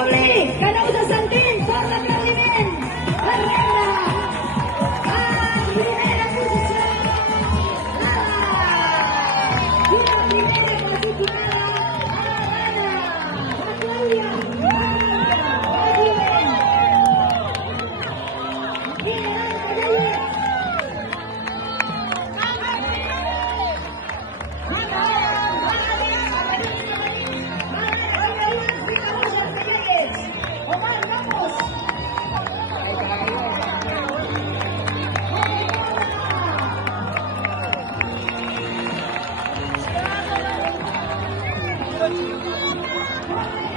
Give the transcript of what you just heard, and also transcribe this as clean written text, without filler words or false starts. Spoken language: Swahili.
Only, kanausasan din for the Carlimen. Herrera. At primera posición. Y la primera clasificada a Claudia. Thank you.